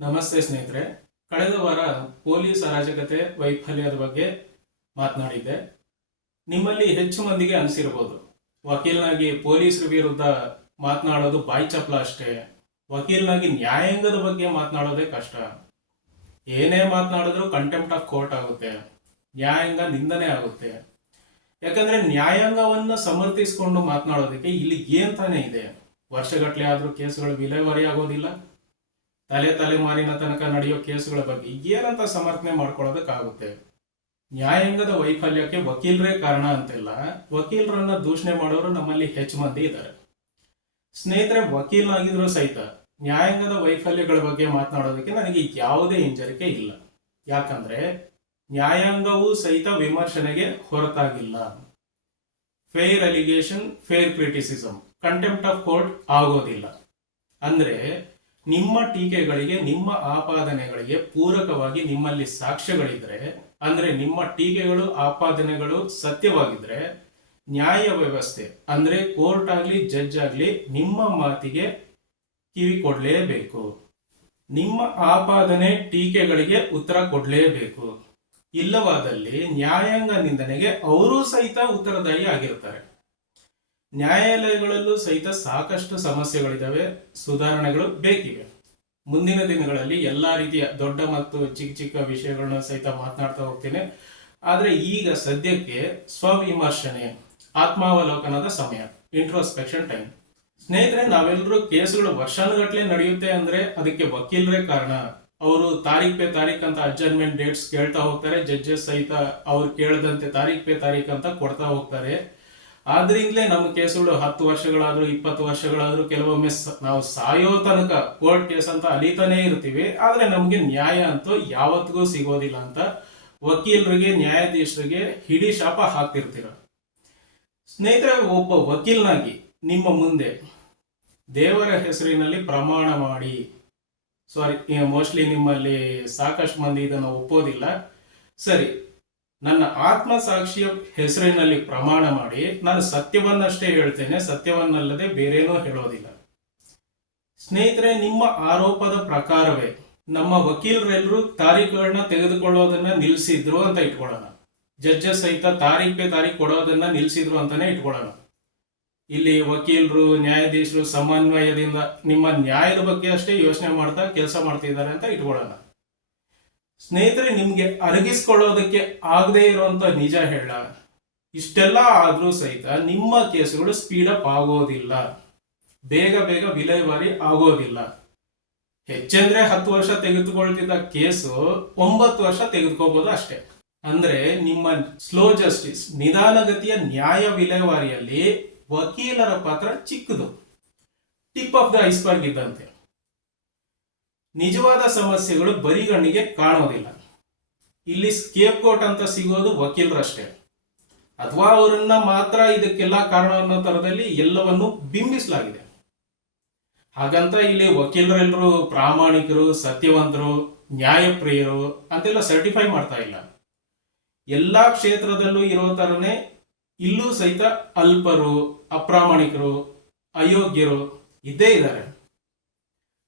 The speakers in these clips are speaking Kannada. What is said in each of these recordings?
ನಮಸ್ತೆ ಸ್ನೇಹಿತರೆ. ಕಳೆದ ವಾರ ಪೊಲೀಸ್ ಅರಾಜಕತೆ ವೈಫಲ್ಯದ ಬಗ್ಗೆ ಮಾತನಾಡಿದ್ದೆ. ನಿಮ್ಮಲ್ಲಿ ಹೆಚ್ಚು ಮಂದಿಗೆ ಅನಿಸಿರಬಹುದು, ವಕೀಲನಾಗಿ ಪೊಲೀಸರ ವಿರುದ್ಧ ಮಾತನಾಡೋದು ಬಾಯಿ ಚಪ್ಲ ಅಷ್ಟೇ, ವಕೀಲನಾಗಿ ನ್ಯಾಯಾಂಗದ ಬಗ್ಗೆ ಮಾತನಾಡೋದೇ ಕಷ್ಟ, ಏನೇ ಮಾತನಾಡಿದ್ರು ಕಂಟೆಂಪ್ಟ್ ಆಫ್ ಕೋರ್ಟ್ ಆಗುತ್ತೆ, ನ್ಯಾಯಾಂಗ ನಿಂದನೆ ಆಗುತ್ತೆ. ಯಾಕಂದ್ರೆ ನ್ಯಾಯಾಂಗವನ್ನ ಸಮರ್ಥಿಸಿಕೊಂಡು ಮಾತನಾಡೋದಕ್ಕೆ ಇಲ್ಲಿ ಏನ್ ತಾನೇ ಇದೆ? ವರ್ಷಗಟ್ಟಲೆ ಆದ್ರೂ ಕೇಸುಗಳು ವಿಲೇವಾರಿ ಆಗೋದಿಲ್ಲ. ತಲೆಮಾರಿನ ತನಕ ನಡೆಯೋ ಕೇಸುಗಳ ಬಗ್ಗೆ ಏನಂತ ಸಮರ್ಥನೆ ಮಾಡ್ಕೊಳ್ಳೋದಕ್ಕಾಗುತ್ತೆ? ನ್ಯಾಯಾಂಗದ ವೈಫಲ್ಯಕ್ಕೆ ವಕೀಲರೇ ಕಾರಣ ಅಂತಿಲ್ಲ. ವಕೀಲರನ್ನ ದೂಷಣೆ ಮಾಡೋರು ನಮ್ಮಲ್ಲಿ ಹೆಚ್ಚು ಮಂದಿ ಇದ್ದಾರೆ. ಸ್ನೇಹಿತರೆ, ವಕೀಲನಾಗಿದ್ರು ಸಹಿತ ನ್ಯಾಯಾಂಗದ ವೈಫಲ್ಯಗಳ ಬಗ್ಗೆ ಮಾತನಾಡೋದಕ್ಕೆ ನನಗೆ ಯಾವುದೇ ಹಿಂಜರಿಕೆ ಇಲ್ಲ. ಯಾಕಂದ್ರೆ ನ್ಯಾಯಾಂಗವೂ ಸಹಿತ ವಿಮರ್ಶನೆಗೆ ಹೊರತಾಗಿಲ್ಲ. Fair allegation, fair criticism, contempt of court ಆಗೋದಿಲ್ಲ. ಅಂದ್ರೆ ನಿಮ್ಮ ಟೀಕೆಗಳಿಗೆ, ನಿಮ್ಮ ಆಪಾದನೆಗಳಿಗೆ ಪೂರಕವಾಗಿ ನಿಮ್ಮಲ್ಲಿ ಸಾಕ್ಷ್ಯಗಳಿದ್ರೆ, ಅಂದ್ರೆ ನಿಮ್ಮ ಟೀಕೆಗಳು ಆಪಾದನೆಗಳು ಸತ್ಯವಾಗಿದ್ರೆ, ನ್ಯಾಯ ವ್ಯವಸ್ಥೆ ಅಂದ್ರೆ ಕೋರ್ಟ್ ಆಗ್ಲಿ ಜಡ್ಜ್ ಆಗ್ಲಿ ನಿಮ್ಮ ಮಾತಿಗೆ ಕಿವಿ ಕೊಡ್ಲೇಬೇಕು. ನಿಮ್ಮ ಆಪಾದನೆ ಟೀಕೆಗಳಿಗೆ ಉತ್ತರ ಕೊಡ್ಲೇಬೇಕು. ಇಲ್ಲವಾದಲ್ಲಿ ನ್ಯಾಯಾಂಗ ನಿಂದನೆಗೆ ಅವರೂ ಸಹಿತ ಉತ್ತರದಾಯಿ ಆಗಿರ್ತಾರೆ. ನ್ಯಾಯಾಲಯಗಳಲ್ಲೂ ಸಹಿತ ಸಾಕಷ್ಟು ಸಮಸ್ಯೆಗಳಿದಾವೆ, ಸುಧಾರಣೆಗಳು ಬೇಕಿವೆ. ಮುಂದಿನ ದಿನಗಳಲ್ಲಿ ಎಲ್ಲಾ ರೀತಿಯ ದೊಡ್ಡ ಮತ್ತು ಚಿಕ್ಕ ಚಿಕ್ಕ ವಿಷಯಗಳನ್ನ ಸಹಿತ ಮಾತನಾಡ್ತಾ ಹೋಗ್ತೇನೆ. ಆದ್ರೆ ಈಗ ಸದ್ಯಕ್ಕೆ ಸ್ವವಿಮರ್ಶನೆ, ಆತ್ಮಾವಲೋಕನದ ಸಮಯ, ಇಂಟ್ರೋಸ್ಪೆಕ್ಷನ್ ಟೈಮ್. ಸ್ನೇಹಿತರೆ, ನಾವೆಲ್ಲರೂ ಕೇಸುಗಳು ವರ್ಷಾನುಗಟ್ಲೆ ನಡೆಯುತ್ತೆ ಅಂದ್ರೆ ಅದಕ್ಕೆ ವಕೀಲರೇ ಕಾರಣ. ಅವರು ತಾರೀಖ್ ಪೇ ತಾರೀಖ್ ಅಂತ ಅಡ್ಜರ್ನ್ಮೆಂಟ್ ಡೇಟ್ಸ್ ಕೇಳ್ತಾ ಹೋಗ್ತಾರೆ. ಜಡ್ಜಸ್ ಸಹಿತ ಅವ್ರು ಕೇಳದಂತೆ ತಾರೀಖ್ ಪೇ ತಾರೀಖ್ ಅಂತ ಕೊಡ್ತಾ ಹೋಗ್ತಾರೆ. ಆದ್ರಿಂದಲೇ ನಮ್ಮ ಕೇಸುಗಳು 10 ವರ್ಷಗಳಾದ್ರೂ 20 ವರ್ಷಗಳಾದ್ರೂ ಕೆಲವೊಮ್ಮೆ ನಾವು ಸಾಯೋ ತನಕ ಕೋರ್ಟ್ ಕೇಸ್ ಅಂತ ಅಲಿತಾನೇ ಇರ್ತೀವಿ. ಆದ್ರೆ ನಮ್ಗೆ ನ್ಯಾಯ ಅಂತೂ ಯಾವತ್ತಿಗೂ ಸಿಗೋದಿಲ್ಲ ಅಂತ ವಕೀಲರಿಗೆ, ನ್ಯಾಯಾಧೀಶರಿಗೆ ಹಿಡಿ ಶಾಪ ಹಾಕ್ತಿರ್ತೀರ. ಸ್ನೇಹಿತರೆ, ಒಬ್ಬ ವಕೀಲನಾಗಿ ನಿಮ್ಮ ಮುಂದೆ ದೇವರ ಹೆಸರಿನಲ್ಲಿ ಪ್ರಮಾಣ ಮಾಡಿ, ಮೋಸ್ಟ್ಲಿ ನಿಮ್ಮಲ್ಲಿ ಸಾಕಷ್ಟು ಮಂದಿ ಇದನ್ನು ಒಪ್ಪೋದಿಲ್ಲ. ಸರಿ, ನನ್ನ ಆತ್ಮ ಸಾಕ್ಷಿಯ ಹೆಸರಿನಲ್ಲಿ ಪ್ರಮಾಣ ಮಾಡಿ ನಾನು ಸತ್ಯವನ್ನಷ್ಟೇ ಹೇಳ್ತೇನೆ, ಸತ್ಯವನ್ನಲ್ಲದೆ ಬೇರೇನೂ ಹೇಳೋದಿಲ್ಲ. ಸ್ನೇಹಿತರೆ, ನಿಮ್ಮ ಆರೋಪದ ಪ್ರಕಾರವೇ ನಮ್ಮ ವಕೀಲರೆಲ್ಲರೂ ತಾರೀಖುಗಳನ್ನ ತೆಗೆದುಕೊಳ್ಳೋದನ್ನ ನಿಲ್ಲಿಸಿದ್ರು ಅಂತ ಇಟ್ಕೊಳ್ಳೋಣ. ಜಡ್ಜಸ್ ಸಹಿತ ತಾರೀಖ್ ಪೇ ತಾರೀಖ್ ಕೊಡೋದನ್ನ ನಿಲ್ಲಿಸಿದ್ರು ಅಂತಾನೆ ಇಟ್ಕೊಳ್ಳೋಣ. ಇಲ್ಲಿ ವಕೀಲರು, ನ್ಯಾಯಾಧೀಶರು ಸಮನ್ವಯದಿಂದ ನಿಮ್ಮ ನ್ಯಾಯದ ಬಗ್ಗೆ ಅಷ್ಟೇ ಯೋಚನೆ ಮಾಡ್ತಾ ಕೆಲಸ ಮಾಡ್ತಿದ್ದಾರೆ ಅಂತ ಇಟ್ಕೊಳ್ಳೋಣ. ಸ್ನೇಹಿತರೆ, ನಿಮ್ಗೆ ಅರಗಿಸ್ಕೊಳ್ಳೋದಕ್ಕೆ ಆಗದೆ ಇರುವಂತ ನಿಜ ಹೇಳ, ಇಷ್ಟೆಲ್ಲ ಆದ್ರೂ ಸಹಿತ ನಿಮ್ಮ ಕೇಸುಗಳು ಸ್ಪೀಡ್ ಅಪ್ ಆಗೋದಿಲ್ಲ, ಬೇಗ ವಿಲೇವಾರಿ ಆಗೋದಿಲ್ಲ. ಹೆಚ್ಚಂದ್ರೆ 10 ವರ್ಷ ತೆಗೆದುಕೊಳ್ತಿದ್ದ ಕೇಸು 9 ವರ್ಷ ತೆಗೆದುಕೋಬಹುದು ಅಷ್ಟೇ. ಅಂದ್ರೆ ನಿಮ್ಮ ಸ್ಲೋ ಜಸ್ಟಿಸ್, ನಿಧಾನಗತಿಯ ನ್ಯಾಯ ವಿಲೇವಾರಿಯಲ್ಲಿ ವಕೀಲರ ಪಾತ್ರ ಚಿಕ್ಕದು, ಟಿಪ್ ಆಫ್ ದ ಐಸ್ಬರ್ಗ್ ಇದ್ದಂತೆ. ನಿಜವಾದ ಸಮಸ್ಯೆಗಳು ಬರಿಗಣ್ಣಿಗೆ ಕಾಣೋದಿಲ್ಲ. ಇಲ್ಲಿ ಸ್ಕೇಪ್ ಕೋಟ್ ಅಂತ ಸಿಗೋದು ವಕೀಲರಷ್ಟೇ, ಅಥವಾ ಅವರನ್ನ ಮಾತ್ರ ಇದಕ್ಕೆಲ್ಲ ಕಾರಣ ಅನ್ನೋ ತರದಲ್ಲಿ ಎಲ್ಲವನ್ನು ಬಿಂಬಿಸಲಾಗಿದೆ. ಹಾಗಂತ ಇಲ್ಲಿ ವಕೀಲರೆಲ್ಲರೂ ಪ್ರಾಮಾಣಿಕರು, ಸತ್ಯವಂತರು, ನ್ಯಾಯಪ್ರಿಯರು ಅಂತೆಲ್ಲ ಸರ್ಟಿಫೈ ಮಾಡ್ತಾ ಇಲ್ಲ. ಎಲ್ಲಾ ಕ್ಷೇತ್ರದಲ್ಲೂ ಇರೋ ತರನೇ ಇಲ್ಲೂ ಸಹಿತ ಅಲ್ಪರು, ಅಪ್ರಾಮಾಣಿಕರು, ಅಯೋಗ್ಯರು ಇದ್ದೇ ಇದ್ದಾರೆ.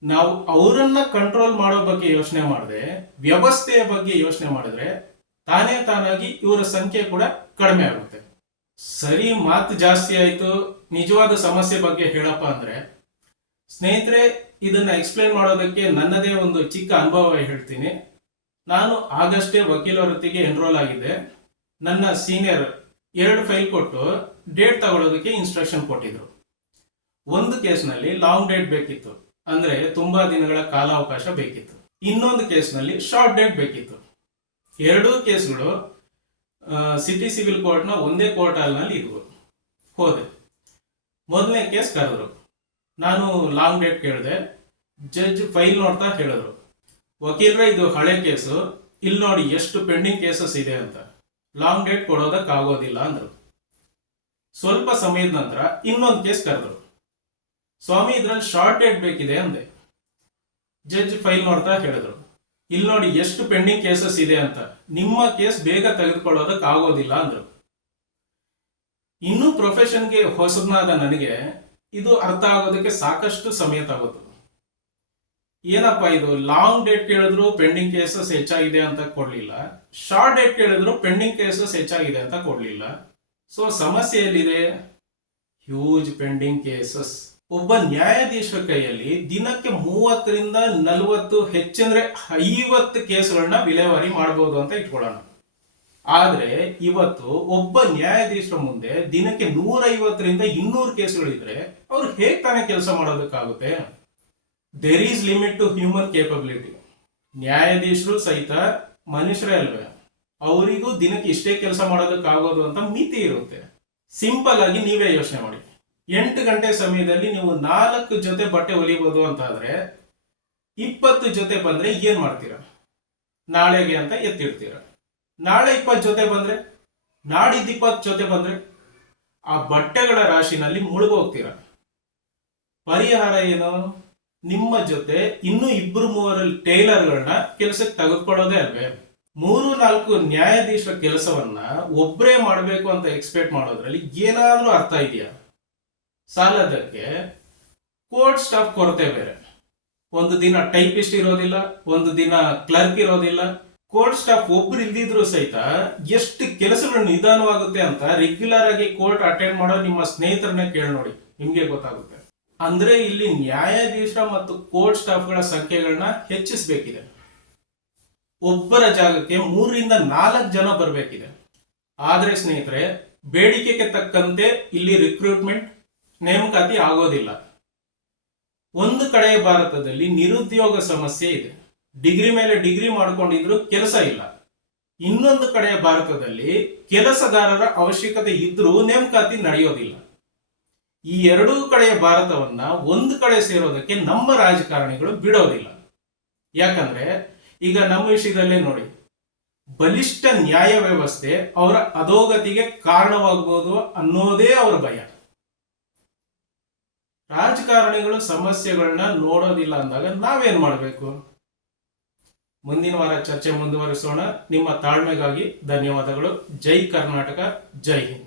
ನಾವು ಅವರನ್ನ ಕಂಟ್ರೋಲ್ ಮಾಡೋ ಬಗ್ಗೆ ಯೋಚನೆ ಮಾಡದೆ ವ್ಯವಸ್ಥೆಯ ಬಗ್ಗೆ ಯೋಚನೆ ಮಾಡಿದ್ರೆ ತಾನಾಗಿ ಇವರ ಸಂಖ್ಯೆ ಕೂಡ ಕಡಿಮೆ ಆಗುತ್ತೆ. ಸರಿ, ಮಾತು ಜಾಸ್ತಿ ಆಯ್ತು, ನಿಜವಾದ ಸಮಸ್ಯೆ ಬಗ್ಗೆ ಹೇಳಪ್ಪ ಅಂದ್ರೆ, ಸ್ನೇಹಿತರೆ, ಇದನ್ನ ಎಕ್ಸ್ಪ್ಲೇನ್ ಮಾಡೋದಕ್ಕೆ ನನ್ನದೇ ಒಂದು ಚಿಕ್ಕ ಅನುಭವ ಹೇಳ್ತೀನಿ. ನಾನು ಆಗಷ್ಟೇ ವಕೀಲ ವೃತ್ತಿಗೆ ಎನ್ರೋಲ್ ಆಗಿದ್ದೆ. ನನ್ನ ಸೀನಿಯರ್ 2 ಫೈಲ್ ಕೊಟ್ಟು ಡೇಟ್ ತಗೊಳ್ಳೋದಕ್ಕೆ ಇನ್ಸ್ಟ್ರಕ್ಷನ್ ಕೊಟ್ಟಿದ್ರು. ಒಂದು ಕೇಸ್ನಲ್ಲಿ ಲಾಂಗ್ ಡೇಟ್ ಬೇಕಿತ್ತು, ಅಂದ್ರೆ ತುಂಬಾ ದಿನಗಳ ಕಾಲಾವಕಾಶ ಬೇಕಿತ್ತು. ಇನ್ನೊಂದು ಕೇಸ್ನಲ್ಲಿ ಶಾರ್ಟ್ ಡೇಟ್ ಬೇಕಿತ್ತು. ಎರಡೂ ಕೇಸ್ಗಳು ಸಿಟಿ ಸಿವಿಲ್ ಕೋರ್ಟ್ನ ಒಂದೇ ಕೋರ್ಟ್ ಹಾಲ್ನಲ್ಲಿ ಇದ್ವು. ಹೋದೆ, ಮೊದಲನೇ ಕೇಸ್ ಕರೆದ್ರು. ನಾನು ಲಾಂಗ್ ಡೇಟ್ ಕೇಳಿದೆ. ಜಡ್ಜ್ ಫೈಲ್ ನೋಡ್ತಾ ಹೇಳಿದ್ರು, ವಕೀಲರೇ, ಇದು ಹಳೆ ಕೇಸು, ಇಲ್ಲಿ ನೋಡಿ ಎಷ್ಟು ಪೆಂಡಿಂಗ್ ಕೇಸಸ್ ಇದೆ ಅಂತ, ಲಾಂಗ್ ಡೇಟ್ ಕೊಡೋದಕ್ಕಾಗೋದಿಲ್ಲ ಅಂದ್ರು. ಸ್ವಲ್ಪ ಸಮಯದ ನಂತರ ಇನ್ನೊಂದು ಕೇಸ್ ಕರೆದ್ರು. ಸ್ವಾಮಿ, ಇದ್ರಲ್ಲಿ ಶಾರ್ಟ್ ಡೇಟ್ ಬೇಕಿದೆ ಅಂದೆ. ಜಡ್ಜ್ ಫೈಲ್ ನೋಡ್ತಾ ಹೇಳಿದ್ರು, ಇಲ್ಲಿ ನೋಡಿ ಎಷ್ಟು ಪೆಂಡಿಂಗ್ ಕೇಸಸ್ ಇದೆ ಅಂತ, ನಿಮ್ಮ ಕೇಸ್ ಬೇಗ ತೆಗೆದುಕೊಳ್ಳೋದಕ್ಕೆ ಆಗೋದಿಲ್ಲ ಅಂದ್ರು. ಇನ್ನೂ ಪ್ರೊಫೆಷನ್ಗೆ ಹೊಸಬನಾದ ನನಗೆ ಇದು ಅರ್ಥ ಆಗೋದಕ್ಕೆ ಸಾಕಷ್ಟು ಸಮಯ ತಗೋತು. ಏನಪ್ಪಾ ಇದು ಲಾಂಗ್ ಡೇಟ್ ಕೇಳಿದ್ರು ಪೆಂಡಿಂಗ್ ಕೇಸಸ್ ಹೆಚ್ಚಾಗಿದೆ ಅಂತ ಕೊಡ್ಲಿಲ್ಲ, ಶಾರ್ಟ್ ಡೇಟ್ ಕೇಳಿದ್ರು ಪೆಂಡಿಂಗ್ ಕೇಸಸ್ ಹೆಚ್ಚಾಗಿದೆ ಅಂತ ಕೊಡ್ಲಿಲ್ಲ. ಸೊ ಸಮಸ್ಯೆ ಎಲ್ಲಿದೆ? Huge pending cases. ಒಬ್ಬ ನ್ಯಾಯಾಧೀಶರ ಕೈಯಲ್ಲಿ ದಿನಕ್ಕೆ 30ರಿಂದ 40, ಹೆಚ್ಚಂದ್ರೆ 50 ಕೇಸ್ಗಳನ್ನ ವಿಲೇವಾರಿ ಮಾಡಬಹುದು ಅಂತ ಇಟ್ಕೊಳ್ಳೋಣ. ಆದ್ರೆ ಇವತ್ತು ಒಬ್ಬ ನ್ಯಾಯಾಧೀಶರ ಮುಂದೆ ದಿನಕ್ಕೆ 150ರಿಂದ 200 ಕೇಸ್ಗಳಿದ್ರೆ ಅವ್ರು ಹೇಗ್ ತಾನೇ ಕೆಲಸ ಮಾಡೋದಕ್ಕಾಗುತ್ತೆ? There is limit to human capability. ನ್ಯಾಯಾಧೀಶರು ಸಹಿತ ಮನುಷ್ಯರೇ ಅಲ್ವೇ, ಅವರಿಗೂ ದಿನಕ್ಕೆ ಇಷ್ಟೇ ಕೆಲಸ ಮಾಡೋದಕ್ಕಾಗೋದು ಅಂತ ಮಿತಿ ಇರುತ್ತೆ. ಸಿಂಪಲ್ ಆಗಿ ನೀವೇ ಯೋಚನೆ ಮಾಡಿ, 8 ಗಂಟೆ ಸಮಯದಲ್ಲಿ ನೀವು 4 ಜೊತೆ ಬಟ್ಟೆ ಹೊಲಿಬಹುದು ಅಂತ ಆದ್ರೆ 20 ಜೊತೆ ಬಂದ್ರೆ ಏನ್ ಮಾಡ್ತೀರಾ? ನಾಳೆಗೆ ಅಂತ ಎತ್ತಿಡ್ತೀರಾ. ನಾಳೆ 20 ಜೊತೆ ಬಂದ್ರೆ, ನಾಡಿದ್ದು 20 ಜೊತೆ ಬಂದ್ರೆ ಆ ಬಟ್ಟೆಗಳ ರಾಶಿನಲ್ಲಿ ಮುಳುಗೋಗ್ತೀರಾ. ಪರಿಹಾರ ಏನು? ನಿಮ್ಮ ಜೊತೆ ಇನ್ನೂ 2-3 ಟೈಲರ್ಗಳನ್ನ ಕೆಲಸಕ್ಕೆ ತೆಗೆದುಕೊಳ್ಳೋದೇ ಅಲ್ವೇ? 3-4 ನ್ಯಾಯಾಧೀಶರ ಕೆಲಸವನ್ನ ಒಬ್ಬರೇ ಮಾಡಬೇಕು ಅಂತ ಎಕ್ಸ್ಪೆಕ್ಟ್ ಮಾಡೋದ್ರಲ್ಲಿ ಏನಾದ್ರೂ ಅರ್ಥ ಇದೆಯಾ? ಸಾಲದಕ್ಕೆ ಕೋರ್ಟ್ ಸ್ಟಾಫ್ ಕೊರತೆ ಬೇರೆ. ಒಂದು ದಿನ ಟೈಪಿಸ್ಟ್ ಇರೋದಿಲ್ಲ, ಒಂದು ದಿನ ಕ್ಲರ್ಕ್ ಇರೋದಿಲ್ಲ. ಕೋರ್ಟ್ ಸ್ಟಾಫ್ ಒಬ್ರು ಇಲ್ದಿದ್ರು ಸಹಿತ ಎಷ್ಟು ಕೆಲಸಗಳು ನಿಧಾನವಾಗುತ್ತೆ ಅಂತ ರೆಗ್ಯುಲರ್ ಆಗಿ ಕೋರ್ಟ್ ಅಟೆಂಡ್ ಮಾಡೋ ನಿಮ್ಮ ಸ್ನೇಹಿತರನ್ನ ಕೇಳಿ ನೋಡಿ, ನಿಮ್ಗೆ ಗೊತ್ತಾಗುತ್ತೆ. ಅಂದ್ರೆ ಇಲ್ಲಿ ನ್ಯಾಯಾಧೀಶರ ಮತ್ತು ಕೋರ್ಟ್ ಸ್ಟಾಫ್ಗಳ ಸಂಖ್ಯೆಗಳನ್ನ ಹೆಚ್ಚಿಸಬೇಕಿದೆ. ಒಬ್ಬರ ಜಾಗಕ್ಕೆ 3ರಿಂದ 4 ಜನ ಬರಬೇಕಿದೆ. ಆದ್ರೆ ಸ್ನೇಹಿತರೆ, ಬೇಡಿಕೆಗೆ ತಕ್ಕಂತೆ ಇಲ್ಲಿ ರಿಕ್ರೂಟ್ಮೆಂಟ್, ನೇಮಕಾತಿ ಆಗೋದಿಲ್ಲ. ಒಂದು ಕಡೆ ಭಾರತದಲ್ಲಿ ನಿರುದ್ಯೋಗ ಸಮಸ್ಯೆ ಇದೆ, ಡಿಗ್ರಿ ಮೇಲೆ ಡಿಗ್ರಿ ಮಾಡ್ಕೊಂಡಿದ್ರು ಕೆಲಸ ಇಲ್ಲ. ಇನ್ನೊಂದು ಕಡೆ ಭಾರತದಲ್ಲಿ ಕೆಲಸಗಾರರ ಅವಶ್ಯಕತೆ ಇದ್ರೂ ನೇಮಕಾತಿ ನಡೆಯೋದಿಲ್ಲ. ಈ ಎರಡೂ ಕಡೆಯ ಭಾರತವನ್ನ ಒಂದು ಕಡೆ ಸೇರೋದಕ್ಕೆ ನಮ್ಮ ರಾಜಕಾರಣಿಗಳು ಬಿಡೋದಿಲ್ಲ. ಯಾಕಂದ್ರೆ ಈಗ ನಮ್ಮ ವಿಷಯದಲ್ಲೇ ನೋಡಿ, ಬಲಿಷ್ಠ ನ್ಯಾಯ ವ್ಯವಸ್ಥೆ ಅವರ ಅಧೋಗತಿಗೆ ಕಾರಣವಾಗಬಹುದು ಅನ್ನೋದೇ ಅವರ ಭಯ. ರಾಜಕಾರಣಿಗಳು ಸಮಸ್ಯೆಗಳನ್ನ ನೋಡೋದಿಲ್ಲ ಅಂದಾಗ ನಾವೇನ್ ಮಾಡಬೇಕು? ಮುಂದಿನ ವಾರ ಚರ್ಚೆ ಮುಂದುವರಿಸೋಣ. ನಿಮ್ಮ ತಾಳ್ಮೆಗಾಗಿ ಧನ್ಯವಾದಗಳು. ಜೈ ಕರ್ನಾಟಕ, ಜೈ ಹಿಂದ್.